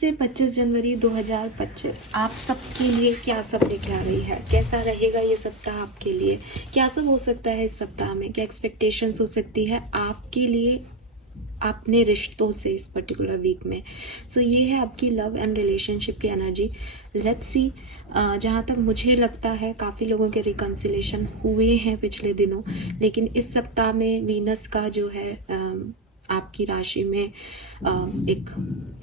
से 25 जनवरी 2025 आप सबके लिए क्या सब लेके आ रही है, कैसा रहेगा ये सप्ताह आपके लिए, क्या सब हो सकता है इस सप्ताह में, क्या एक्सपेक्टेशंस हो सकती है आपके लिए अपने रिश्तों से इस पर्टिकुलर वीक में। सो ये है आपकी लव एंड रिलेशनशिप की एनर्जी। Let's see. जहाँ तक मुझे लगता है काफ़ी लोगों के रिकन्सिलेशन हुए हैं पिछले दिनों, लेकिन इस सप्ताह में वीनस का जो है आपकी राशि में एक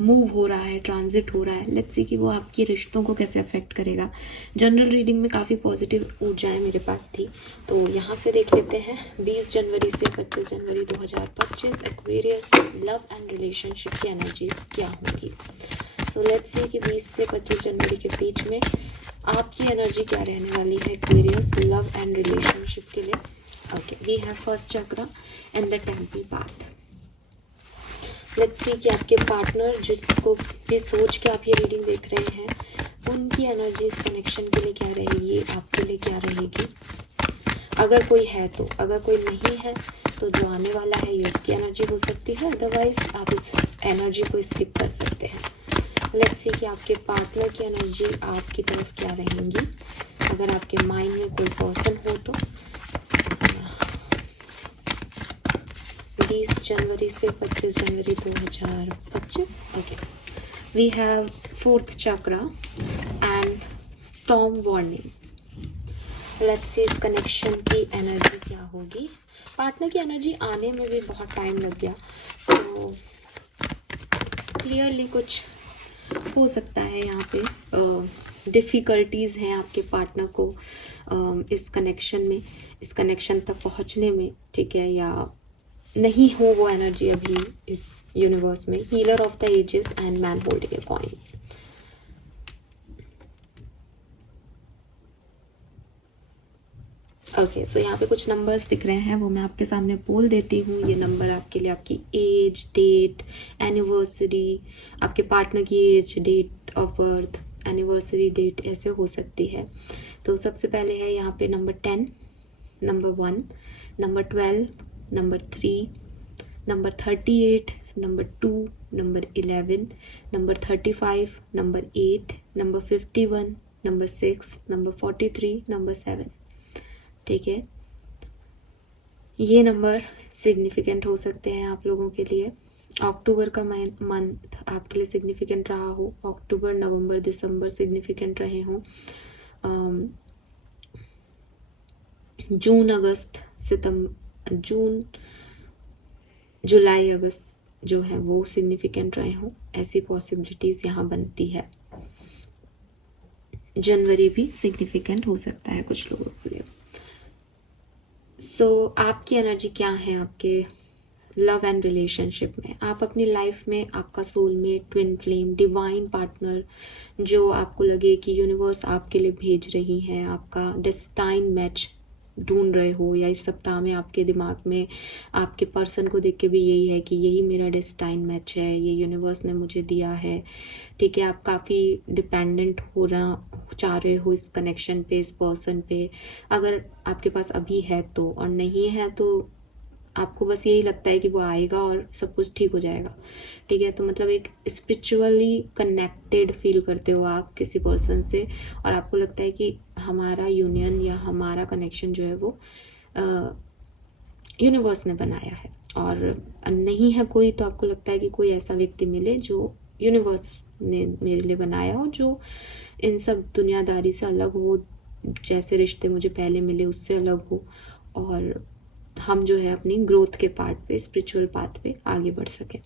मूव हो रहा है, ट्रांजिट हो रहा है। लेट्स सी कि वो आपके रिश्तों को कैसे अफेक्ट करेगा। जनरल रीडिंग में काफ़ी पॉजिटिव ऊर्जाएं मेरे पास थी, तो यहाँ से देख लेते हैं 20 जनवरी से 25 जनवरी 2025 एक्वेरियस लव एंड रिलेशनशिप की एनर्जीज क्या होंगी। सो लेट्स सी कि 20 से 25 जनवरी के बीच में आपकी एनर्जी क्या रहने वाली है एक्वेरियस लव एंड रिलेशनशिप के लिए। Okay, we have first chakra and the temple path. Let's see कि आपके पार्टनर जिसको भी सोच के आप ये रीडिंग देख रहे हैं, उनकी एनर्जी इस कनेक्शन के लिए क्या रहेगी, आपके लिए क्या रहेगी, अगर कोई है तो। अगर कोई नहीं है तो जो आने वाला है ये उसकी एनर्जी हो सकती है, अदरवाइज आप इस एनर्जी को स्किप कर सकते हैं। लेट्स सी कि आपके पार्टनर की एनर्जी आपकी तरफ क्या रहेंगी, अगर आपके माइंड में कोई पर्सन हो तो। 20 जनवरी से 25 जनवरी 2025। Okay, we have fourth chakra and storm warning. Let's see इस कनेक्शन की एनर्जी क्या होगी। पार्टनर की एनर्जी आने में भी बहुत टाइम लग गया, सो क्लियरली कुछ हो सकता है यहाँ पे। डिफ़िकल्टीज़ हैं आपके पार्टनर को इस कनेक्शन में, इस कनेक्शन तक पहुँचने में, ठीक है, या नहीं हो वो एनर्जी अभी इस यूनिवर्स में। Healer of the ages and man holding a coin. Okay, so यहाँ पे कुछ नंबर्स दिख रहे हैं, वो मैं आपके सामने बोल देती हूँ। ये नंबर आपके लिए आपकी एज, डेट, एनिवर्सरी, आपके पार्टनर की age, date of birth, anniversary date ऐसे हो सकती है। तो सबसे पहले है यहाँ पे number 10, number 1, number 12, number 3, number 38, number 2, number 11, number 35, number 8, number 51, number 6, number 43, number 7। ठीक है, ये नंबर सिग्निफिकेंट हो सकते हैं आप लोगों के लिए। अक्टूबर का मंथ आपके लिए सिग्निफिकेंट रहा हो, अक्टूबर, नवंबर, दिसंबर सिग्निफिकेंट रहे हों, जून, अगस्त, सितंबर, जून, जुलाई, अगस्त जो है वो सिग्निफिकेंट रहे हों, ऐसी पॉसिबिलिटीज़ यहाँ बनती है। जनवरी भी सिग्निफिकेंट हो सकता है कुछ लोगों के लिए। सो आपकी एनर्जी क्या है आपके लव एंड रिलेशनशिप में। आप अपनी लाइफ में आपका soulmate, twin flame, divine partner जो आपको लगे कि यूनिवर्स आपके लिए भेज रही है, आपका डेस्टाइन मैच ढूंढ रहे हो, या इस सप्ताह में आपके दिमाग में आपके पर्सन को देख के भी यही है कि यही मेरा डेस्टाइन मैच है, ये यूनिवर्स ने मुझे दिया है। ठीक है, आप काफ़ी डिपेंडेंट होना चाह रहे हो इस कनेक्शन पे, इस पर्सन पे, अगर आपके पास अभी है तो, और नहीं है तो आपको बस यही लगता है कि वो आएगा और सब कुछ ठीक हो जाएगा। ठीक है, तो मतलब एक स्पिरिचुअली कनेक्टेड फील करते हो आप किसी पर्सन से, और आपको लगता है कि हमारा यूनियन या हमारा कनेक्शन जो है वो यूनिवर्स ने बनाया है। और नहीं है कोई तो आपको लगता है कि कोई ऐसा व्यक्ति मिले जो यूनिवर्स ने मेरे लिए बनाया हो, जो इन सब दुनियादारी से अलग हो, जैसे रिश्ते मुझे पहले मिले उससे अलग हो, और हम जो है अपनी ग्रोथ के पार्ट पे, स्पिरिचुअल पाथ पे आगे बढ़ सके।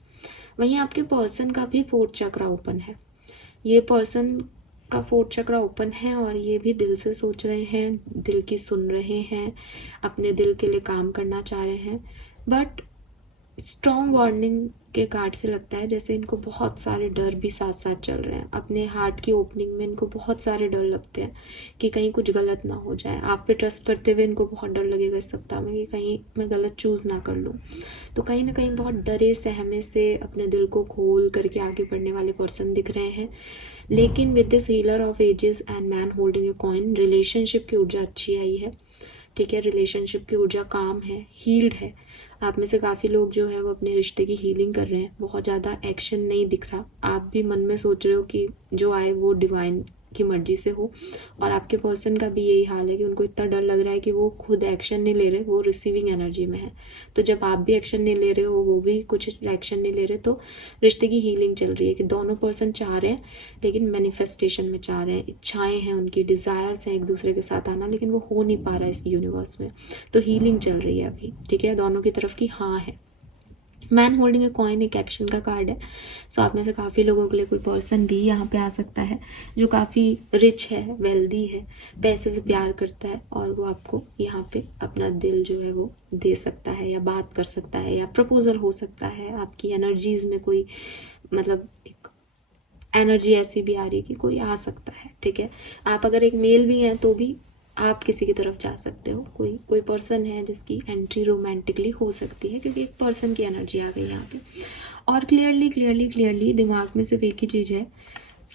वहीं आपके पर्सन का भी फोर्थ चक्रा ओपन है। ये पर्सन का फोर्थ चक्रा ओपन है और ये भी दिल से सोच रहे हैं, दिल की सुन रहे हैं, अपने दिल के लिए काम करना चाह रहे हैं, बट स्ट्रॉन्ग वार्निंग के कार्ड से लगता है जैसे इनको बहुत सारे डर भी साथ साथ चल रहे हैं। अपने हार्ट की ओपनिंग में इनको बहुत सारे डर लगते हैं कि कहीं कुछ गलत ना हो जाए। आप पे ट्रस्ट करते हुए इनको बहुत डर लगेगा इस सप्ताह में कि कहीं मैं गलत चूज़ ना कर लूँ। तो कहीं ना कहीं बहुत डरे सहमे से अपने दिल को खोल करके आगे बढ़ने वाले पर्सन दिख रहे हैं। लेकिन with this healer of ages and man holding a coin, relationship की ऊर्जा अच्छी आई है। ठीक है। रिलेशनशिप की ऊर्जा काम है, हील्ड है। आप में से काफ़ी लोग जो है वो अपने रिश्ते की हीलिंग कर रहे हैं। बहुत ज़्यादा एक्शन नहीं दिख रहा। आप भी मन में सोच रहे हो कि जो आए वो डिवाइन की मर्जी से हो, और आपके पर्सन का भी यही हाल है कि उनको इतना डर लग रहा है कि वो खुद एक्शन नहीं ले रहे, वो रिसीविंग एनर्जी में है। तो जब आप भी एक्शन नहीं ले रहे हो, वो भी कुछ एक्शन नहीं ले रहे, तो रिश्ते की हीलिंग चल रही है कि दोनों पर्सन चाह रहे हैं, लेकिन मैनिफेस्टेशन में चाह रहे हैं, इच्छाएं हैं उनकी, डिज़ायर्स हैं एक दूसरे के साथ आना, लेकिन वो हो नहीं पा रहा है इस यूनिवर्स में। तो हीलिंग चल रही है अभी, ठीक है। दोनों की तरफ की हाँ है। मैन होल्डिंग ए कॉइन एक एक्शन का कार्ड है। सो आप में से काफ़ी लोगों के लिए कोई पर्सन भी यहाँ पे आ सकता है जो काफ़ी रिच है, वेल्दी है, पैसे से प्यार करता है, और वो आपको यहाँ पे अपना दिल जो है वो दे सकता है, या बात कर सकता है, या प्रपोजल हो सकता है। आपकी एनर्जीज में कोई मतलब एक एनर्जी ऐसी भी आ रही है कि कोई आ सकता है, ठीक है। आप अगर एक मेल भी हैं तो भी आप किसी की तरफ जा सकते हो। कोई पर्सन है जिसकी एंट्री रोमांटिकली हो सकती है, क्योंकि एक पर्सन की एनर्जी आ गई यहाँ पे। और क्लियरली दिमाग में सिर्फ एक ही चीज़ है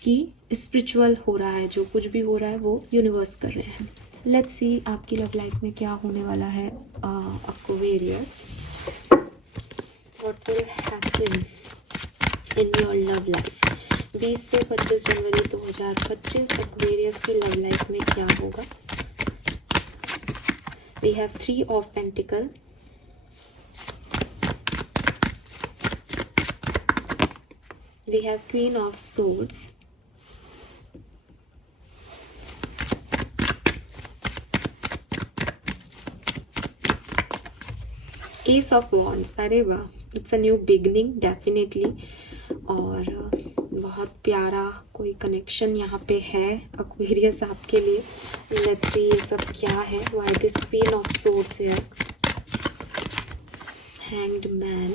कि स्पिरिचुअल हो रहा है, जो कुछ भी हो रहा है वो यूनिवर्स कर रहे हैं। लेट्स सी आपकी लव लाइफ में क्या होने वाला है। Aquarius, what will happen in your love life. 20 से 25 जनवरी 2025 एक्वेरियस की लव लाइफ में क्या होगा। We have 3 of pentacle, we have queen of swords, ace of wands. अरे वाह, it's a new beginning definitely. और बहुत प्यारा कोई कनेक्शन यहाँ पे है एक्वेरियस आपके लिए। लेट्स सी ये सब क्या है। Why this queen of swords है, hanged man,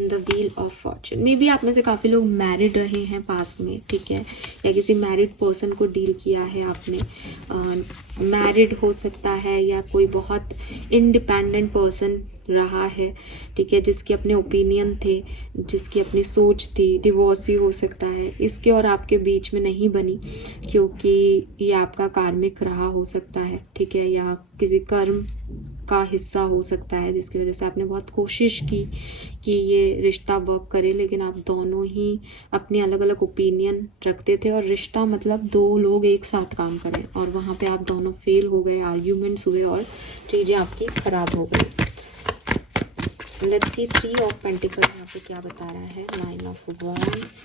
the wheel of fortune. Maybe आप में से काफ़ी लोग मैरिड रहे हैं पास्ट में, ठीक है, या किसी मैरिड पर्सन को डील किया है आपने। मैरिड हो सकता है, या कोई बहुत इंडिपेंडेंट पर्सन रहा है, ठीक है, जिसके अपने ओपिनियन थे, जिसकी अपनी सोच थी। डिवोर्स ही हो सकता है, इसके और आपके बीच में नहीं बनी, क्योंकि ये आपका कार्मिक रहा हो सकता है, ठीक है, या किसी कर्म का हिस्सा हो सकता है, जिसकी वजह से आपने बहुत कोशिश की कि ये रिश्ता वर्क करे, लेकिन आप दोनों ही अपने अलग अलग ओपिनियन रखते थे। और रिश्ता मतलब 2 लोग एक साथ काम करें, और वहाँ पे आप दोनों फेल हो गए, आर्ग्यूमेंट्स हुए और चीज़ें आपकी खराब हो गई। लेट्स सी 3 ऑफ पेंटिकल यहाँ पे क्या बता रहा है। 9 ऑफ वॉन्ड्स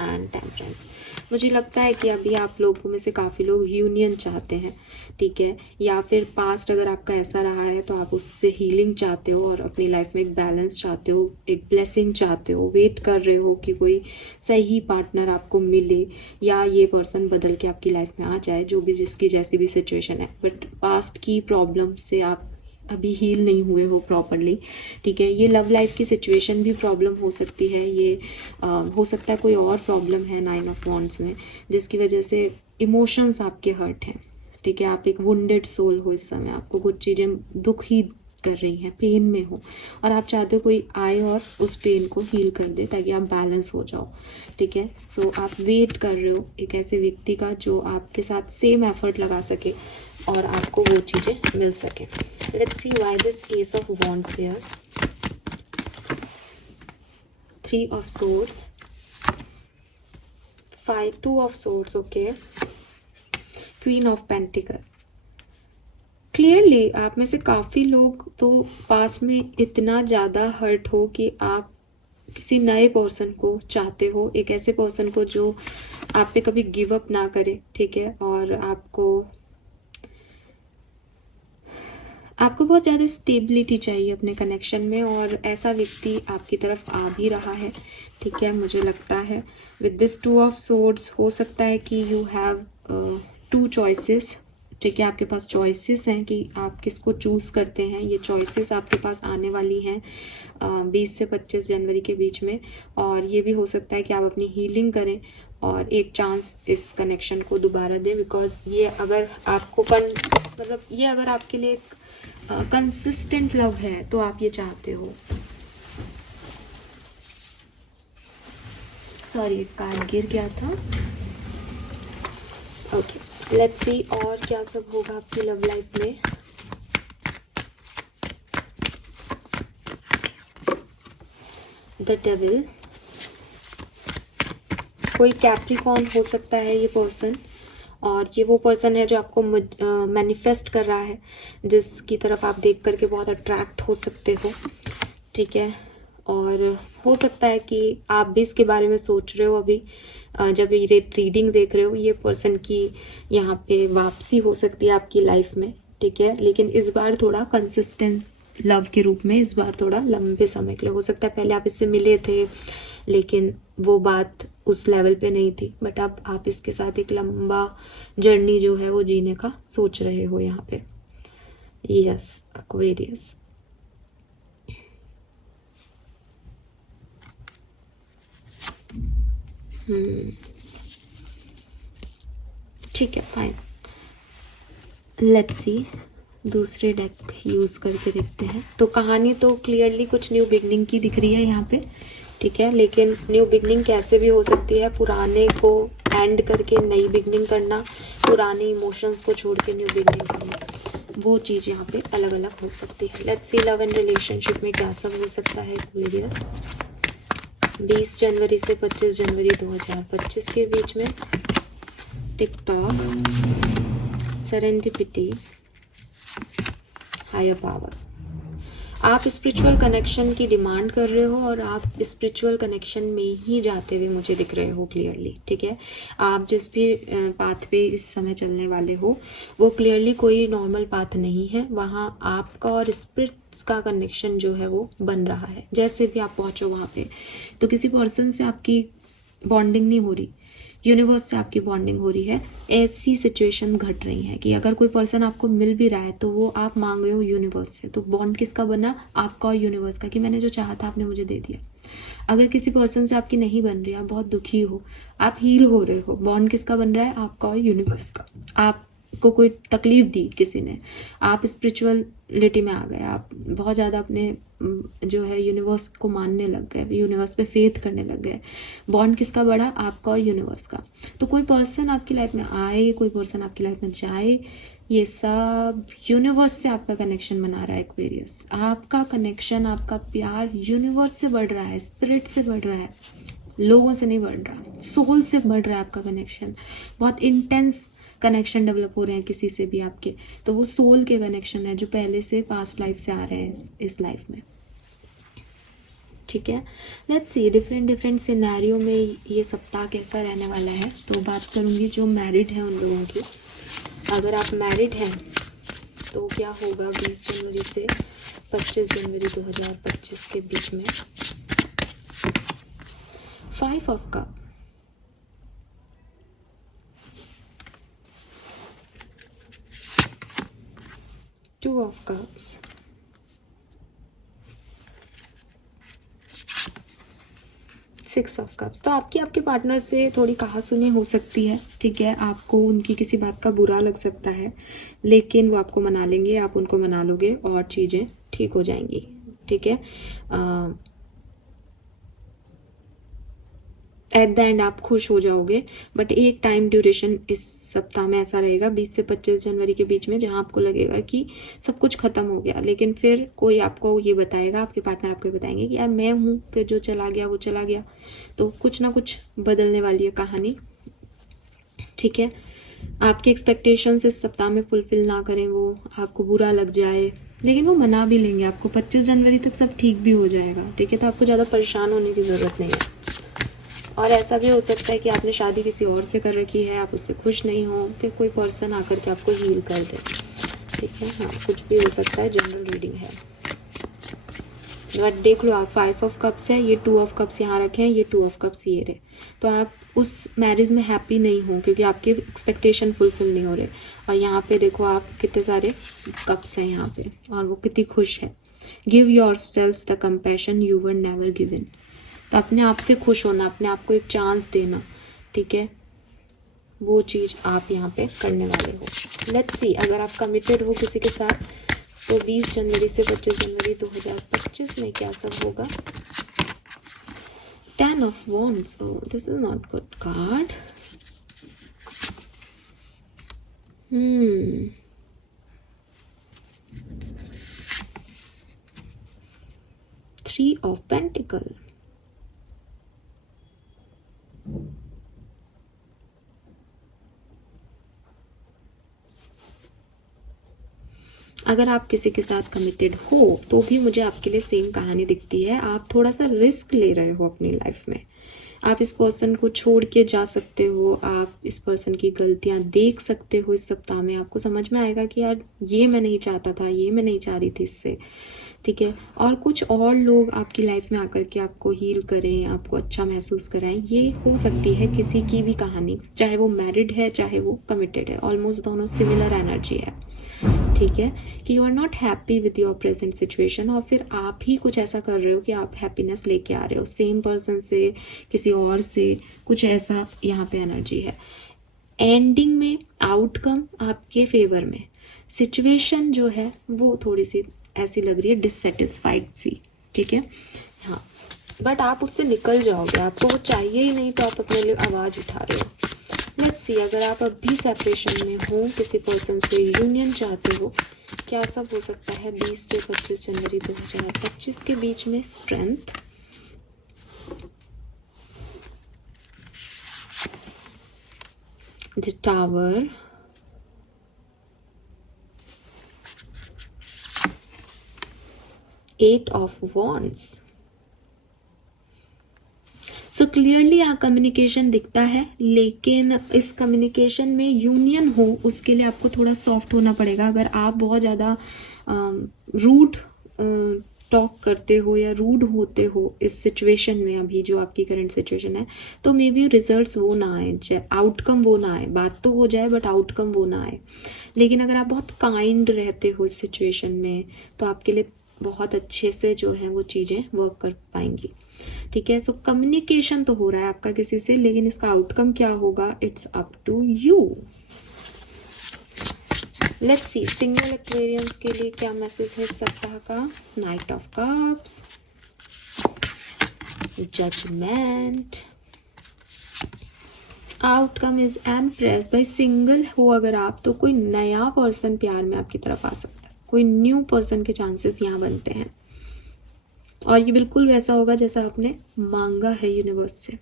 एंड टेम्परेंस। मुझे लगता है कि अभी आप लोगों में से काफ़ी लोग यूनियन चाहते हैं, ठीक है, या फिर पास्ट अगर आपका ऐसा रहा है तो आप उससे हीलिंग चाहते हो, और अपनी लाइफ में एक बैलेंस चाहते हो, एक ब्लेसिंग चाहते हो, वेट कर रहे हो कि कोई सही पार्टनर आपको मिले, या ये पर्सन बदल के आपकी लाइफ में आ जाए, जो भी जिसकी जैसी भी सिचुएशन है। बट पास्ट की प्रॉब्लम से आप अभी हील नहीं हुए हो प्रॉपरली, ठीक है। ये लव लाइफ की सिचुएशन भी प्रॉब्लम हो सकती है, ये हो सकता है कोई और प्रॉब्लम है 9 ऑफ वॉन्ड्स में, जिसकी वजह से इमोशंस आपके हर्ट हैं, ठीक है। आप एक वुंडेड सोल हो इस समय, आपको कुछ चीज़ें दुख ही कर रही हैं, पेन में हो, और आप चाहते हो कोई आए और उस पेन को हील कर दे ताकि आप बैलेंस हो जाओ, ठीक है। सो आप वेट कर रहे हो एक ऐसे व्यक्ति का जो आपके साथ सेम एफर्ट लगा सके और आपको वो चीज़ें मिल सके। Let's see why this S of wands here. 3 of swords, 2 of swords, okay, queen of pentacle. Clearly आप में से काफ़ी लोग तो पास में इतना ज़्यादा हर्ट हो कि आप किसी नए पर्सन को चाहते हो, एक ऐसे पर्सन को जो आप पे कभी गिव अप ना करे, ठीक है, और आपको बहुत ज़्यादा स्टेबिलिटी चाहिए अपने कनेक्शन में, और ऐसा व्यक्ति आपकी तरफ आ भी रहा है, ठीक है। मुझे लगता है विद दिस 2 ऑफ सोर्ड्स हो सकता है कि यू हैव 2 चॉइसेस, ठीक है, आपके पास चॉइसेस हैं कि आप किसको चूज़ करते हैं। ये चॉइसेस आपके पास आने वाली हैं 20 से 25 जनवरी के बीच में, और ये भी हो सकता है कि आप अपनी हीलिंग करें और एक चांस इस कनेक्शन को दोबारा दें, बिकॉज ये अगर आपको मतलब ये अगर आपके लिए कंसिस्टेंट लव है तो आप ये चाहते हो। सॉरी, एक कार्ड गिर गया था, ओके। लेट्स सी और क्या सब होगा आपकी लव लाइफ में। द डेविल, कोई कैप्रिकॉर्न हो सकता है ये पर्सन, और ये वो पर्सन है जो आपको मैनिफेस्ट कर रहा है, जिसकी तरफ आप देख करके बहुत अट्रैक्ट हो सकते हो, ठीक है। और हो सकता है कि आप भी इसके बारे में सोच रहे हो अभी जब ये रीडिंग देख रहे हो। ये पर्सन की यहाँ पे वापसी हो सकती है आपकी लाइफ में, ठीक है। लेकिन इस बार थोड़ा कंसिस्टेंट लव के रूप में, इस बार थोड़ा लंबे समय के लिए हो सकता है। पहले आप इससे मिले थे लेकिन वो बात उस लेवल पे नहीं थी, बट अब आप इसके साथ एक लंबा जर्नी जो है वो जीने का सोच रहे हो यहाँ पे। Yes, Aquarius. ठीक है, फाइन। लेट्स सी, दूसरे डेक यूज करके देखते हैं। तो कहानी तो क्लियरली कुछ न्यू बिगनिंग की दिख रही है यहाँ पे, ठीक है। लेकिन न्यू बिगनिंग कैसे भी हो सकती है, पुराने को एंड करके नई बिगनिंग करना, पुराने इमोशंस को छोड़ के न्यू बिगनिंग करना, वो चीज़ यहाँ पे अलग अलग हो सकती है। Let's see love and relationship में क्या सब हो सकता है एक्वेरियस 20 जनवरी से 25 जनवरी 2025 के बीच में। TikTok, serendipity, higher power. आप स्पिरिचुअल कनेक्शन की डिमांड कर रहे हो और आप स्पिरिचुअल कनेक्शन में ही जाते हुए मुझे दिख रहे हो क्लियरली, ठीक है। आप जिस भी पाथ पे इस समय चलने वाले हो वो क्लियरली कोई नॉर्मल पाथ नहीं है। वहाँ आपका और स्पिरिट्स का कनेक्शन जो है वो बन रहा है। जैसे भी आप पहुँचो वहाँ पे, तो किसी पर्सन से आपकी बॉन्डिंग नहीं हो रही, यूनिवर्स से आपकी बॉन्डिंग हो रही है। ऐसी सिचुएशन घट रही है कि अगर कोई पर्सन आपको मिल भी रहा है तो वो आप मांग रहे हो यूनिवर्स से। तो बॉन्ड किसका बना, आपका और यूनिवर्स का, कि मैंने जो चाहा था आपने मुझे दे दिया। अगर किसी पर्सन से आपकी नहीं बन रही, आप बहुत दुखी हो, आप हील हो रहे हो, बॉन्ड किसका बन रहा है, आपका और यूनिवर्स का। आपको कोई तकलीफ दी किसी ने, आप स्पिरिचुअलिटी में आ गए, आप बहुत ज़्यादा अपने जो है यूनिवर्स को मानने लग गए, यूनिवर्स पे फेथ करने लग गए। बॉन्ड किसका बढ़ा, आपका और यूनिवर्स का। तो कोई पर्सन आपकी लाइफ में आए, कोई पर्सन आपकी लाइफ में जाए, ये सब यूनिवर्स से आपका कनेक्शन बना रहा है एक्वेरियस। आपका कनेक्शन, आपका प्यार यूनिवर्स से बढ़ रहा है, स्पिरिट से बढ़ रहा है, लोगों से नहीं बढ़ रहा, सोल से बढ़ रहा है आपका कनेक्शन। बहुत इंटेंस कनेक्शन डेवलप हो रहे हैं किसी से भी आपके, तो वो सोल के कनेक्शन है जो पहले से पास्ट लाइफ से आ रहे हैं इस लाइफ में, ठीक है। लेट्स सी डिफरेंट सिनेरियो में ये सप्ताह कैसा रहने वाला है। तो बात करूँगी जो मैरिड है उन लोगों की। अगर आप मैरिड हैं तो क्या होगा 20 जनवरी से 25 जनवरी 2025 के बीच में। 5 of cup, 2 of cups, 6 of cups. तो आपके पार्टनर से थोड़ी कहासुनी हो सकती है, ठीक है। आपको उनकी किसी बात का बुरा लग सकता है, लेकिन वो आपको मना लेंगे, आप उनको मना लोगे और चीज़ें ठीक हो जाएंगी, ठीक है। एट द एंड आप खुश हो जाओगे, बट एक टाइम ड्यूरेशन इस सप्ताह में ऐसा रहेगा 20 से 25 जनवरी के बीच में, जहां आपको लगेगा कि सब कुछ खत्म हो गया। लेकिन फिर कोई आपको ये बताएगा, आपके पार्टनर आपको बताएंगे कि यार मैं हूँ, फिर जो चला गया वो चला गया। तो कुछ ना कुछ बदलने वाली है कहानी, ठीक है। आपके एक्सपेक्टेशंस इस सप्ताह में फुलफिल ना करें, वो आपको बुरा लग जाए, लेकिन वो मना भी लेंगे आपको। 25 जनवरी तक सब ठीक भी हो जाएगा, ठीक है। तो आपको ज़्यादा परेशान होने की ज़रूरत नहीं है। और ऐसा भी हो सकता है कि आपने शादी किसी और से कर रखी है, आप उससे खुश नहीं हो, फिर कोई पर्सन आकर के आपको हील कर दे, ठीक है। हाँ, कुछ भी हो सकता है, जनरल रीडिंग है। बट देख लो आप 5 ऑफ कप्स है, ये 2 ऑफ कप्स यहाँ रखे हैं, ये 2 ऑफ कप्स ये रहे। तो आप उस मैरिज में हैप्पी नहीं हो क्योंकि आपके एक्सपेक्टेशन फुलफिल नहीं हो रहे। और यहाँ पे देखो आप कितने सारे कप्स हैं यहाँ पे, और वो कितनी खुश है। Give your self the compassion you were never given. तो अपने आप से खुश होना, अपने आप को एक चांस देना, ठीक है, वो चीज़ आप यहाँ पे करने वाले हो। लेट्स सी अगर आप कमिटेड हो किसी के साथ तो 20 जनवरी से 25 जनवरी 2025 में क्या सब होगा। 10 of wands, oh this is not good card. Three of pentacle, अगर आप किसी के साथ कमिटेड हो तो भी मुझे आपके लिए सेम कहानी दिखती है। आप थोड़ा सा रिस्क ले रहे हो अपनी लाइफ में। आप इस पर्सन को छोड़ के जा सकते हो, आप इस पर्सन की गलतियां देख सकते हो। इस सप्ताह में आपको समझ में आएगा कि यार ये मैं नहीं चाहता था, ये मैं नहीं चाह रही थी इससे, ठीक है। और कुछ और लोग आपकी लाइफ में आकर के आपको हील करें, आपको अच्छा महसूस कराएं, ये हो सकती है किसी की भी कहानी, चाहे वो मैरिड है चाहे वो कमिटेड है। ऑलमोस्ट दोनों सिमिलर एनर्जी है, ठीक है, कि you are not happy with your present situation, और फिर आप ही कुछ ऐसा कर रहे हो कि आप हैप्पीनेस लेके आ रहे हो सेम पर्सन से, किसी और से, कुछ ऐसा यहाँ पे एनर्जी है। एंडिंग में आउटकम आपके फेवर में, सिचुएशन जो है वो थोड़ी सी ऐसी लग रही है डिससेटिस्फाइड सी, ठीक है। हाँ, बट आप उससे निकल जाओगे, आपको वो चाहिए ही नहीं तो आप अपने लिए आवाज़ उठा रहे हो। लेट्स सी, अगर आप अभी सेपरेशन में हो, किसी पर्सन से यूनियन चाहते हो, क्या सब हो सकता है 20 से 25 जनवरी 2025 के बीच में। Strength, the tower, eight of wands. So clearly communication दिखता है, लेकिन इस कम्युनिकेशन में यूनियन हो उसके लिए आपको थोड़ा सॉफ्ट होना पड़ेगा। अगर आप बहुत ज़्यादा रूड टॉक करते हो या रूड होते हो इस सिचुएशन में, अभी जो आपकी करंट सिचुएशन है, तो मे बी रिजल्ट्स वो ना आए, आउटकम वो ना आए। बात तो हो जाए बट आउटकम वो ना आए। लेकिन अगर आप बहुत काइंड रहते हो इस सिचुएशन में तो आपके लिए बहुत अच्छे से जो है वो चीज़ें वर्क कर पाएंगी, ठीक है। सो कम्युनिकेशन तो हो रहा है आपका किसी से, लेकिन इसका आउटकम क्या होगा, it's up to you. Let's see, single Aquarians के लिए क्या मैसेज है इस सप्ताह का। Knight of cups, judgement, outcome is empress. भाई सिंगल हो अगर आप तो कोई नया पर्सन प्यार में आपकी तरफ आ सकता है, कोई न्यू पर्सन के चांसेस यहाँ बनते हैं, और ये बिल्कुल वैसा होगा जैसा आपने मांगा है यूनिवर्स से,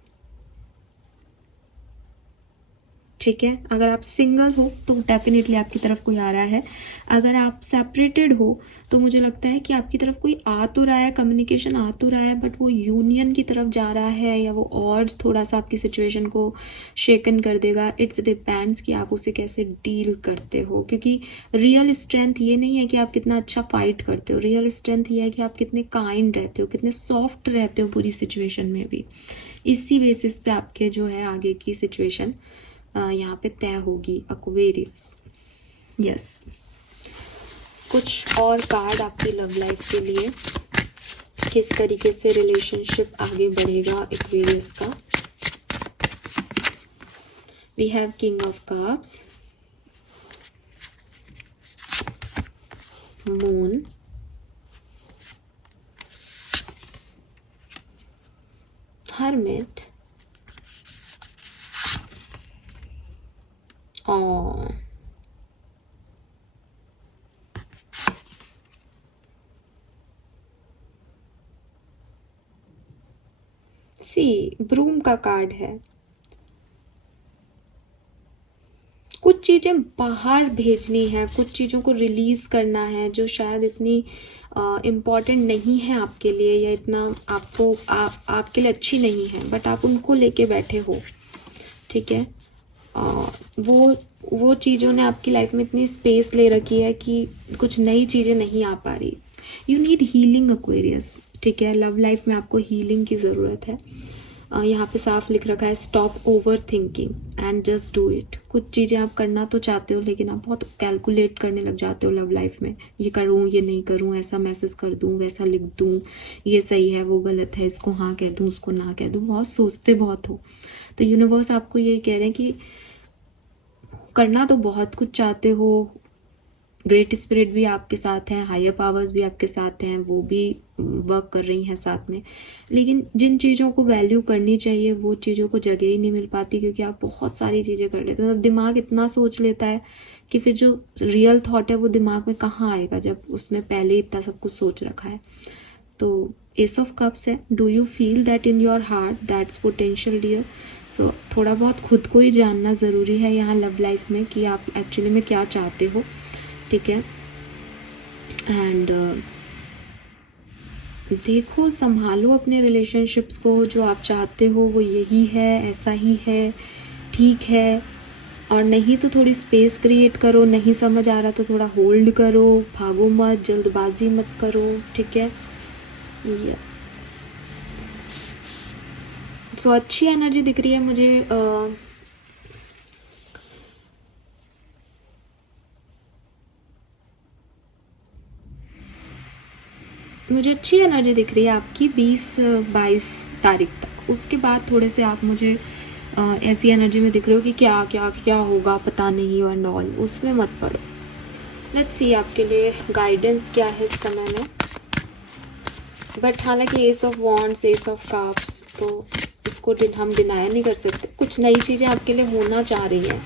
ठीक है। अगर आप सिंगल हो तो डेफिनेटली आपकी तरफ कोई आ रहा है। अगर आप सेपरेटेड हो तो मुझे लगता है कि आपकी तरफ कोई आ तो रहा है, कम्युनिकेशन आ तो रहा है, बट वो यूनियन की तरफ जा रहा है या वो और थोड़ा सा आपकी सिचुएशन को शेकन कर देगा। इट्स डिपेंड्स कि आप उसे कैसे डील करते हो, क्योंकि रियल स्ट्रेंथ ये नहीं है कि आप कितना अच्छा फाइट करते हो, रियल स्ट्रेंथ ये है कि आप कितने काइंड रहते हो, कितने सॉफ्ट रहते हो पूरी सिचुएशन में भी। इसी बेसिस पे आपके जो है आगे की सिचुएशन यहाँ पे तय होगी। Aquarius, yes. कुछ और कार्ड आपकी लव लाइफ के लिए, किस तरीके से रिलेशनशिप आगे बढ़ेगा एक्वेरियस का। We have king of cups, moon, hermit, और सी, ब्रूम का कार्ड है। कुछ चीज़ें बाहर भेजनी है, कुछ चीज़ों को रिलीज करना है जो शायद इतनी इम्पॉर्टेंट नहीं है आपके लिए, या इतना आपको आपके लिए अच्छी नहीं है, बट आप उनको लेके बैठे हो, ठीक है। वो चीज़ों ने आपकी लाइफ में इतनी स्पेस ले रखी है कि कुछ नई चीज़ें नहीं आ पा रही। यू नीड हीलिंग एक्वेरियस, ठीक है। लव लाइफ में आपको हीलिंग की ज़रूरत है। यहाँ पे साफ लिख रखा है stop over thinking and just do it. कुछ चीज़ें आप करना तो चाहते हो लेकिन आप बहुत कैलकुलेट करने लग जाते हो लव लाइफ में। ये करूँ, ये नहीं करूँ, ऐसा मैसेज कर दूँ, वैसा लिख दूँ, ये सही है, वो गलत है, इसको हाँ कह दूँ, उसको ना कह दूँ, बहुत सोचते बहुत हो। तो यूनिवर्स आपको ये कह रहे हैं कि करना तो बहुत कुछ चाहते हो, ग्रेट स्पिरिट भी आपके साथ हैं, हायर पावर्स भी आपके साथ हैं, वो भी वर्क कर रही हैं साथ में। लेकिन जिन चीज़ों को वैल्यू करनी चाहिए वो चीज़ों को जगह ही नहीं मिल पाती, क्योंकि आप बहुत सारी चीज़ें कर लेते हो। मतलब दिमाग इतना सोच लेता है कि फिर जो रियल थॉट है वो दिमाग में कहाँ आएगा, जब उसने पहले ही इतना सब कुछ सोच रखा है। तो एस ऑफ कप्स है, do you feel that in your heart that's potential dear. So थोड़ा बहुत खुद को ही जानना ज़रूरी है यहाँ लव लाइफ में कि आप एक्चुअली में क्या चाहते हो, ठीक है। एंड देखो, संभालो अपने रिलेशनशिप्स को, जो आप चाहते हो वो यही है, ऐसा ही है, ठीक है। और नहीं तो थोड़ी स्पेस क्रिएट करो, नहीं समझ आ रहा तो थोड़ा होल्ड करो, भागो मत, जल्दबाजी मत करो, ठीक है। यस, सो अच्छी एनर्जी दिख रही है मुझे। मुझे अच्छी एनर्जी दिख रही है आपकी 20-22 तारीख तक। उसके बाद थोड़े से आप मुझे ऐसी एनर्जी में दिख रहे हो कि क्या क्या क्या होगा पता नहीं एंड ऑल, उसमें मत पड़ो। लेट्स सी आपके लिए गाइडेंस क्या है इस समय में। बट हालांकि S of wands, S of cups, तो इसको हम डिनाई नहीं कर सकते। कुछ नई चीज़ें आपके लिए होना चाह रही हैं,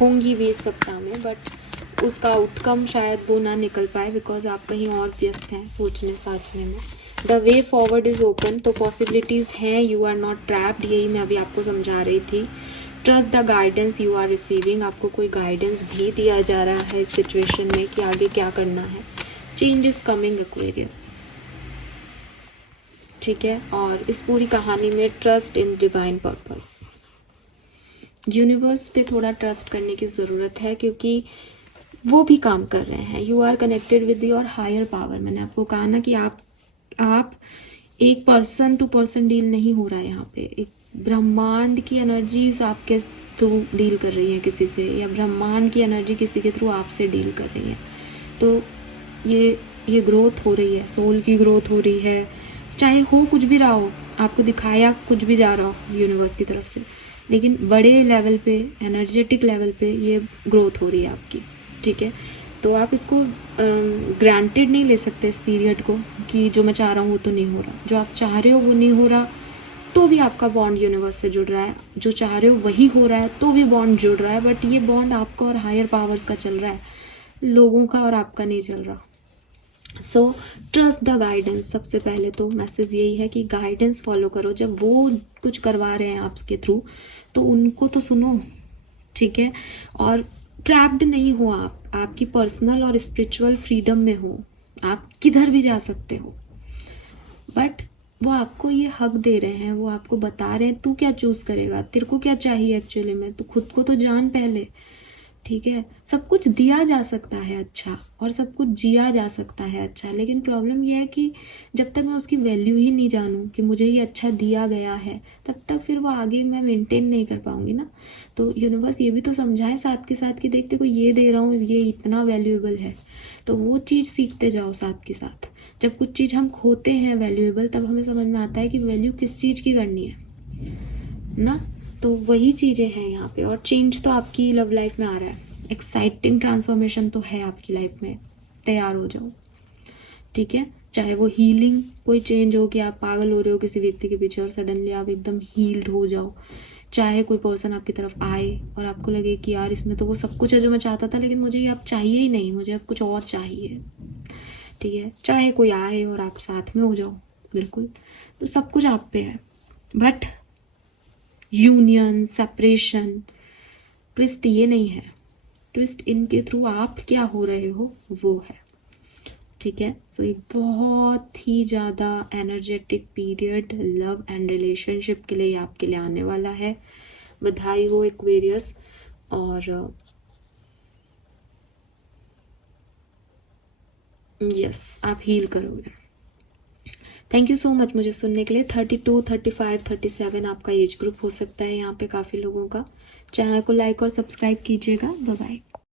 होंगी भी इस सप्ताह में, बट उसका आउटकम शायद वो ना निकल पाए बिकॉज आप कहीं और व्यस्त हैं सोचने साचने में। The way forward is open, तो पॉसिबिलिटीज़ हैं, यू आर नॉट ट्रैप्ड, यही मैं अभी आपको समझा रही थी। Trust the guidance you are receiving, आपको कोई गाइडेंस भी दिया जा रहा है इस सिचुएशन में कि आगे क्या करना है। चेंज इज कमिंग एक्वेरियस, ठीक है। और इस पूरी कहानी में trust in divine purpose, universe पे थोड़ा ट्रस्ट करने की ज़रूरत है क्योंकि वो भी काम कर रहे हैं। You are connected with your higher power. मैंने आपको कहा ना कि आप एक पर्सन टू पर्सन डील नहीं हो रहा है यहाँ पे, एक ब्रह्मांड की एनर्जीज आपके थ्रू डील कर रही है किसी से, या ब्रह्मांड की एनर्जी किसी के थ्रू आपसे डील कर रही है। तो ये ग्रोथ हो रही है, सोल की ग्रोथ हो रही है, चाहे हो कुछ भी रहा हो, आपको दिखाया कुछ भी जा रहा हो यूनिवर्स की तरफ से, लेकिन बड़े लेवल पे, एनर्जेटिक लेवल पे ये ग्रोथ हो रही है आपकी, ठीक है। तो आप इसको ग्रांटेड नहीं ले सकते इस पीरियड को कि जो मैं चाह रहा हूँ वो तो नहीं हो रहा, जो आप चाह रहे हो वो नहीं हो रहा, तो भी आपका बॉन्ड यूनिवर्स से जुड़ रहा है। जो चाह रहे हो वही हो रहा है तो भी बॉन्ड जुड़ रहा है, बट ये बॉन्ड आपका और हायर पावर्स का चल रहा है, लोगों का और आपका नहीं चल रहा। So trust the guidance. सबसे पहले तो मैसेज यही है कि गाइडेंस फॉलो करो। जब वो कुछ करवा रहे हैं आपके थ्रू तो उनको तो सुनो, ठीक है। और ट्रैप्ड नहीं हो आप, आपकी पर्सनल और स्पिरिचुअल फ्रीडम में हो, आप किधर भी जा सकते हो। बट वो आपको ये हक दे रहे हैं, वो आपको बता रहे हैं तू क्या चूज करेगा, तेरे को क्या चाहिए एक्चुअली में, तो खुद को तो जान पहले, ठीक है। सब कुछ दिया जा सकता है अच्छा, और सब कुछ जिया जा सकता है अच्छा, लेकिन प्रॉब्लम यह है कि जब तक मैं उसकी वैल्यू ही नहीं जानूं कि मुझे ये अच्छा दिया गया है, तब तक फिर वो आगे मैं मेंटेन नहीं कर पाऊंगी ना। तो यूनिवर्स ये भी तो समझाए साथ के साथ कि देख तेरे को ये दे रहा हूँ, ये इतना वैल्यूएबल है, तो वो चीज़ सीखते जाओ साथ के साथ। जब कुछ चीज़ हम खोते हैं वैल्यूएबल, तब हमें समझ में आता है कि वैल्यू किस चीज़ की करनी है ना। तो वही चीज़ें हैं यहाँ पे। और चेंज तो आपकी लव लाइफ में आ रहा है, एक्साइटिंग ट्रांसफॉर्मेशन तो है आपकी लाइफ में, तैयार हो जाओ, ठीक है। चाहे वो हीलिंग कोई चेंज हो कि आप पागल हो रहे हो किसी व्यक्ति के पीछे और सडनली आप एकदम हील्ड हो जाओ, चाहे कोई पर्सन आपकी तरफ आए और आपको लगे कि यार इसमें तो वो सब कुछ है जो मैं चाहता था, लेकिन मुझे ये अब चाहिए ही नहीं, मुझे अब कुछ और चाहिए, ठीक है। चाहे कोई आए और आप साथ में हो जाओ, बिल्कुल, तो सब कुछ आप पे है। बट यूनियन, सेपरेशन, ट्विस्ट ये नहीं है, ट्विस्ट इनके थ्रू आप क्या हो रहे हो वो है, ठीक है। सो एक बहुत ही ज़्यादा energetic period love and relationship के लिए आपके लिए आने वाला है। बधाई हो एक्वेरियस। और यस, आप हील करोगे। थैंक यू सो मच मुझे सुनने के लिए। 32, 35, 37 आपका एज ग्रुप हो सकता है यहाँ पे काफ़ी लोगों का। चैनल को लाइक और सब्सक्राइब कीजिएगा। Bye bye.